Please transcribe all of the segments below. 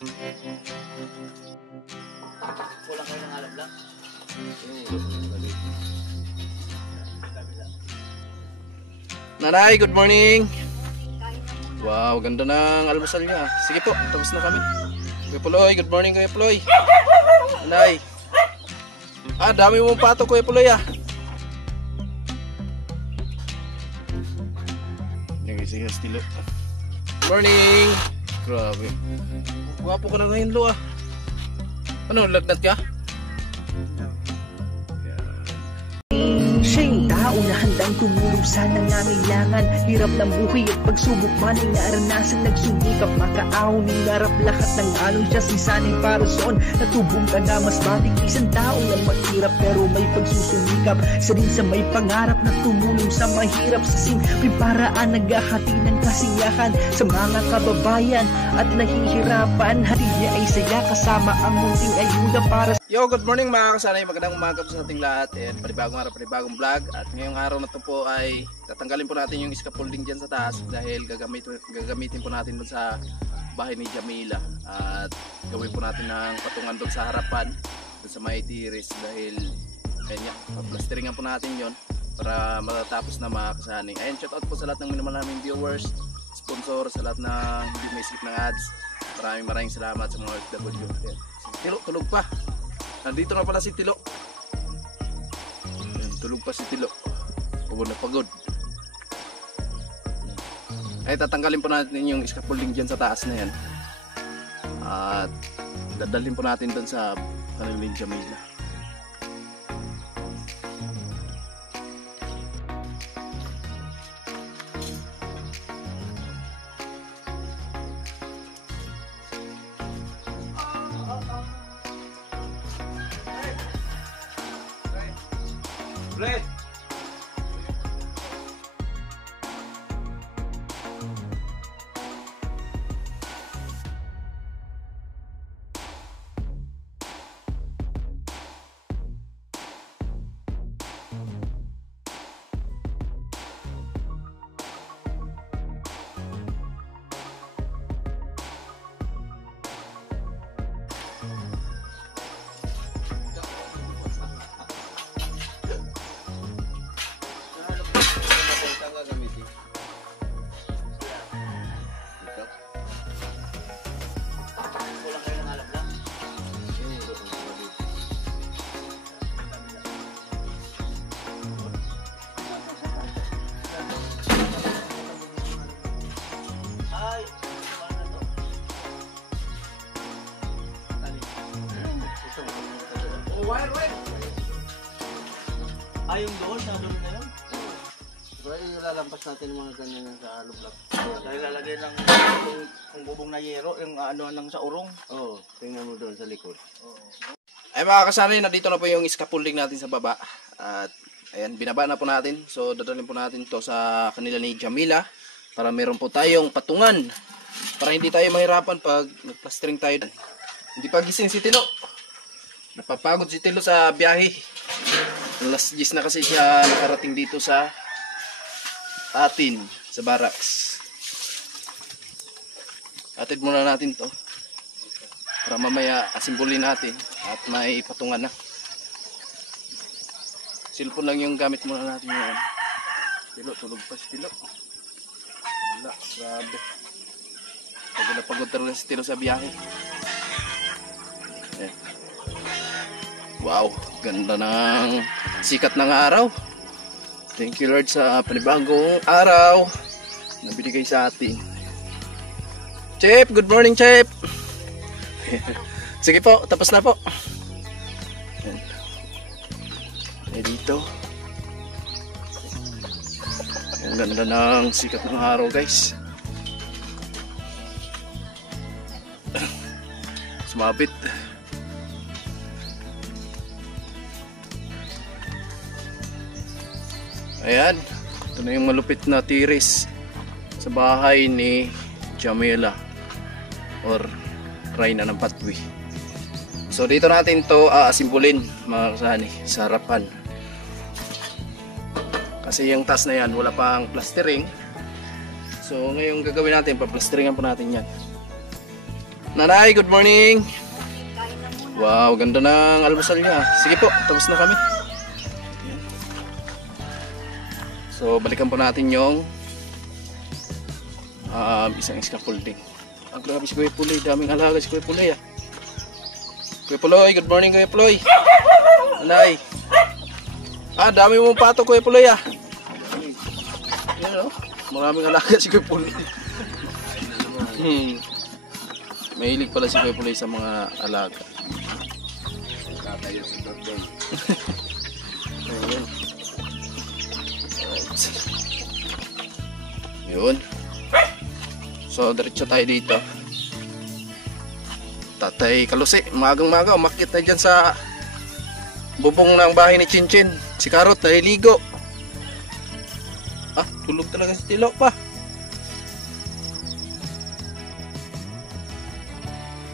Kulang kayo ng alam lang. Nanay, good morning. Wow, ganda ng almusal niya. Sige po, tapos na kami. Kuya Puloy, good morning Kuya Puloy. Nanay. Dami mong pato Kuya Puloy ah. Sige, estilo. Morning. Grabe. Gwapo ka na ngayon lo ah. Ano, lagnat ka? Siya yung tao na handang tumulong sa nangangailangan. Hirap ng buhay at pagsubok man ay naranasan. Nagsumikap makaahon, hinarap lahat ng alon. Siya sisanay para soon, natubong ka na mas batik. Isang tao lang mahirap pero may pagsusumikap. Isa rin sa may pangarap na tumulong sa mahirap. Sa simpleng paraan naghahati ng kasiyahan sa mga kababayan at nahihirapan. Hati niya ay saya kasama ang munting ayuda para sa... Yo, good morning mga kasanay. Magandang umaga po sa ating lahat. And panibagong araw, panibagong vlog. At ngayong araw na ito po ay tatanggalin po natin yung scaffolding dyan sa taas dahil gagamitin po natin doon sa bahay ni Jamila. At gawin po natin ng patungan doon sa harapan, doon sa may tiris dahil kanya, plasteringan po natin yon para matatapos na mga kasanay. Ayan, shout out po sa lahat ng minamahal naming viewers, sponsor, sa lahat ng hindi may skip ng ads. Maraming salamat sa mga OFW. Tilo, tulog pa. Nandito na pala si Tilo. Ayan, tulog pa si Tilo. Pagod na pagod. Ay, tatanggalin po natin yung scaffolding dyan sa taas na yan. At dadalhin po natin doon sa kanilang Jamila. Red. Kulang kayo ng alam lang. Ay, ano to? Oh, wire. Ay, yung doon, sa doon na yun. Pero ilalampas natin yung mga ganyan sa lublab. Dahil lalagay lang yung bubong na yero, yung ano lang sa urong. Oo, tingnan mo doon sa likod. Ay mga kasanay, nandito na po yung scaffolding natin sa baba. At ayan, binaba na po natin. So dadalhin po natin to sa kanila ni Jamila para meron po tayong patungan. Para hindi tayo mahirapan pag nagplastering tayo. Hindi pa gising si Tilo. Napapagod si Tilo sa biyahe. Alas 10 na kasi siya nakarating dito sa atin, sa barracks. Atid muna natin to para mamaya asimbulin natin at may patungan na. Cellphone lang yung gamit muna natin ngayon. Tilo, tulog pa si Tilo. Wala, grabe. Pagod na pagod talaga si Tilo sa biyahe. Ayan. Wow, ganda ng sikat ng araw. Thank you Lord sa panibagong araw na binigay sa atin. Chef, good morning Chef. Sige po, tapos na po. Ayan dito. Ang ganda ng sikat ng araw guys. Sumabit. Ayan, ito na yung malupit na tiris sa bahay ni Jamila or Reyna ng Patwi. So dito natin to asimbulin mga kasani sa harapan. Kasi yung taas na yan wala pang plastering. So ngayon gagawin natin, paplasteringan po natin yan. Nanay, good morning. Wow, ganda ng almusal niya. Sige po, tapos na kami. So, balikan po natin yung isang scaffolding. Ang grabe si Kuya Puloy, daming alaga si Kuya Puloy ah. Kuya Puloy, good morning Kuya Puloy. Nanay. Dami mong pato Kuya Puloy ah. Yan oh, maraming alaga si Kuya Puloy. Mahilig pala si Kuya Puloy sa mga alaga. Tatayo sa dordong. Ayun. Yun. So, diretso tayo dito. Tatay Kalusi, magang-maga, umakyat na dyan sa bubong ng bahay ni Chinchin. Si Karot, naliligo. Tulog talaga si Tilo pa.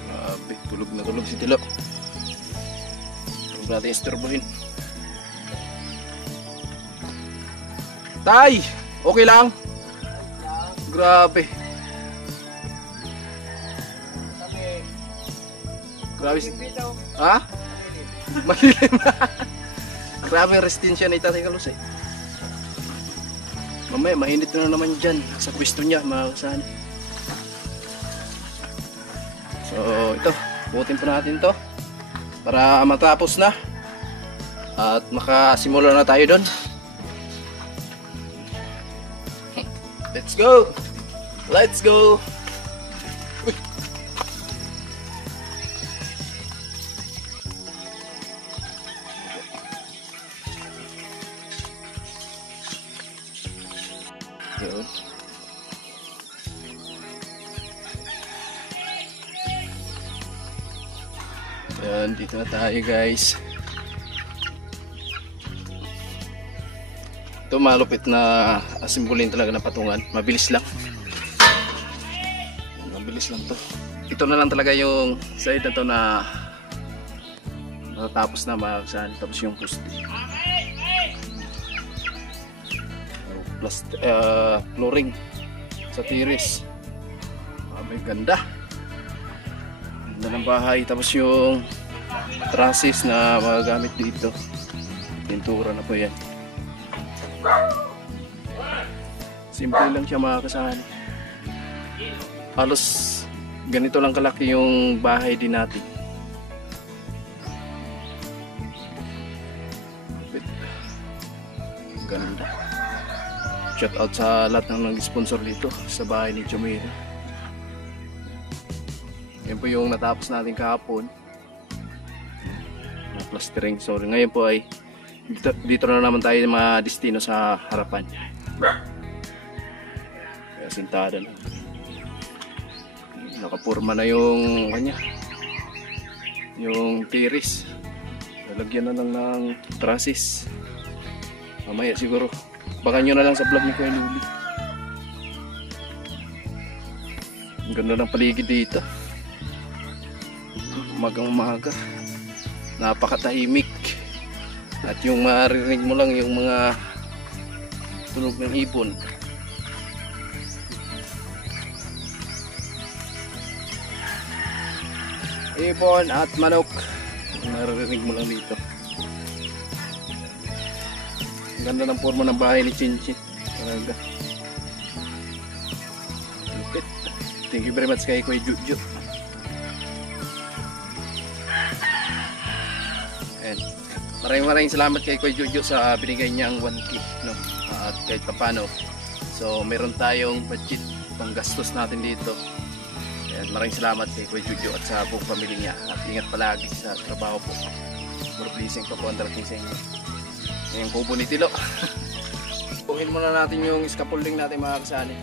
Grabe, tulog na tulog si Tilo. Huwag natin istorbohin. Tay, okay lang? Grabe. Grabe. Ha? Malilim na. Grabe ang resistensya ni Tatay Kalusi. Mamaya mainit na naman dyan sa pwesto niya mga kasani. So ito, buutin po natin to para matapos na at makasimula na tayo doon. Let's go! Let's go! Uy. Yun. Yan, dito na tayo guys. Ito malupit na asimbulin talaga ng patungan. Mabilis lang. Mabilis lang to. Ito na lang talaga yung side na to na natapos na makakasan. Tapos yung poste. Plus flooring sa tiris. May ganda. Ganda ng bahay. Tapos yung trusses na magagamit dito. Pintura na po yan. Simple lang siya mga kasani. Halos ganito lang kalaki yung bahay din natin. Ganda. Shout out sa lahat ng nag-sponsor dito sa bahay ni Chumira. Yan po yung natapos natin kahapon na plastering. So ngayon po ay dito na naman tayo mga destino sa harapan. Kaya sintada na. Nakapurma na yung kanya. Yung tiris. Lalagyan na lang ng trusses. Mamaya siguro. Baka nyo na lang sa vlog ni Kuya Luli. Ang ganda ng paligid dito. Umagang-umaga. Napakatahimik. At yung maririnig mo lang yung mga tunog ng ibon. Ibon at manok. Maririnig mo lang dito. Ganda ng forma ng bahay ni Chinchin. Talaga. Thank you very much kay Kuya Juju. And maraming salamat kay Kuya Juju sa binigay niyang 1K, no? At kahit papano. So meron tayong budget pang gastos natin dito. And maraming salamat kay Kuya Juju at sa buong pamilya niya. At ingat palagi sa trabaho po. More blessing pa po ang darating sa inyo. Yung kubo ni Tilo. Buhin muna natin yung scaffolding natin mga kasali.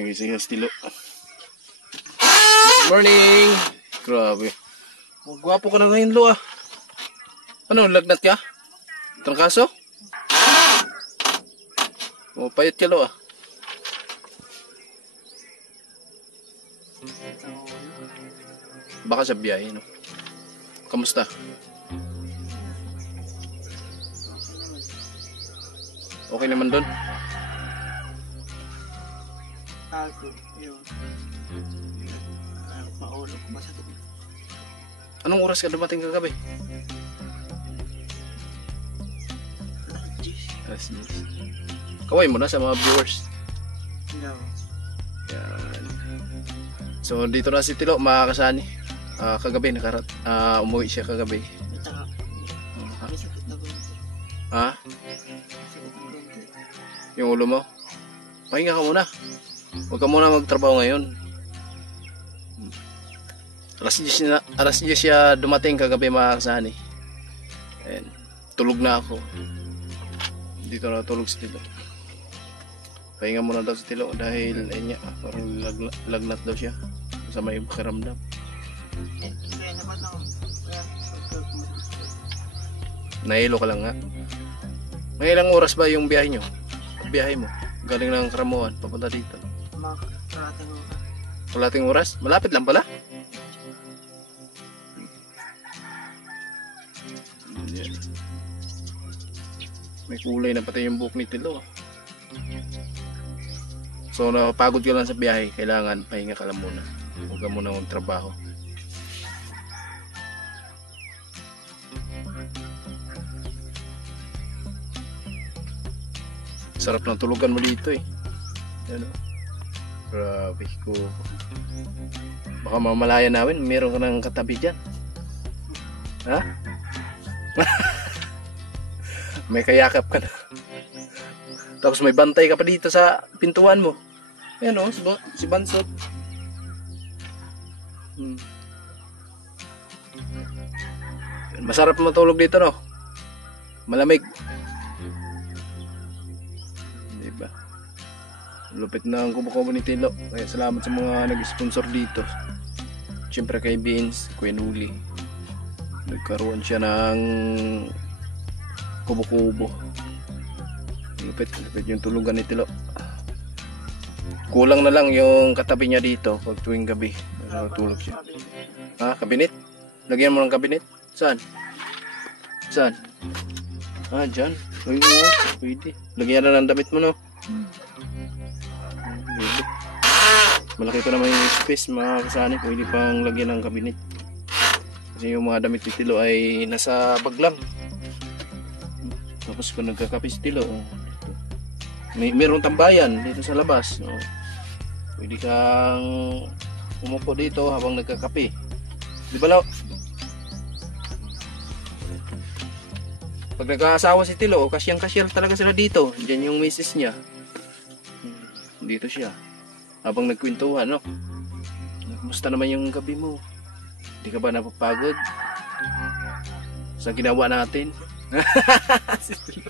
Nagising na si Tilo. Morning! Grabe. Gwapo ka na ngayon, Lo, ah. Ano, lagnat ka? Trangkaso? O, payat ka, Lo, ah. Baka sa biyahe, no? Kamusta? Okay naman doon? Ako, yun. Maulog, masakit. Anong oras ka dumating kagabi? Alas 10. Kaway mo na sa mga viewers. No. Yan. So dito na si Tilo, makakasani. Kagabi umuwi siya kagabi. Ito nga. May sakit na gunti. Ha? Sakit na gunti. Yung ulo mo? Pahinga ka muna. Huwag ka muna magtrabaho ngayon. Alas 10 siya dumating kagabi, makakasani. And tulog na ako. Dito na tulog si Tilo. Pahinga muna daw si Tilo dahil ayun niya, parang lagnat daw siya sa may pakiramdam. Kaya naman ako. Kaya Nahilo ka lang nga. May ilang oras ba yung biyahe nyo? Biyahe mo? Galing ng Karamuan, papunta dito. makarating ko. Kalating oras? Malapit lang pala. Yan. May kulay na pati yung buhok ni Tilo. So napagod ka lang sa biyahe, kailangan pahinga ka lang muna. Huwag ka muna magtrabaho. Sarap ng tulugan mo dito eh. Ano? Grabe ko. Baka mamalaya namin, meron ka ng katabi dyan. Ha? May kayakap ka na. Tapos may bantay ka pa dito sa pintuan mo. Ayan o, si Bansot. Masarap matulog dito, no? Malamig. Diba? Lupit na ang kubo-kubo ni Tilo. Kaya salamat sa mga nag-sponsor dito. Siyempre kay Beans, Kuya Nuli. Nagkaroon siya ng kubo-kubo. Lupit yung tulugan ni Tilo. Kulang na lang yung katabi niya dito pag tuwing gabi. Tulog siya. Ha? Kabinet? Lagyan mo ng kabinet? Saan? Saan? Ah, dyan. Ay, pwede. Lagyan na ng damit mo, no? Pwede. Malaki pa naman yung space, mga kasani. Pwede pang lagyan ng kabinet. Kasi yung mga damit ni Tilo ay nasa bag lang. Tapos kung nagkakape si Tilo, mayroong tambayan dito sa labas. Pwede kang umupo dito habang nagkakape. Di ba, Lau? Pag nag-aasawa si Tilo, kasyang-kasyal talaga sila dito. Diyan yung misis niya. Dito siya. Habang nagkwentuhan, no? Kumusta naman yung gabi mo? Hindi ka ba napapagod? Sa ginawa natin? Si Tilo.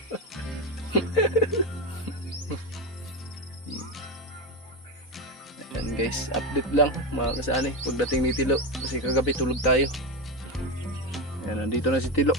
Ayan guys, update lang mga kasani pagdating ni Tilo. Kasi kagabi tulog tayo. Ayan, nandito na si Tilo.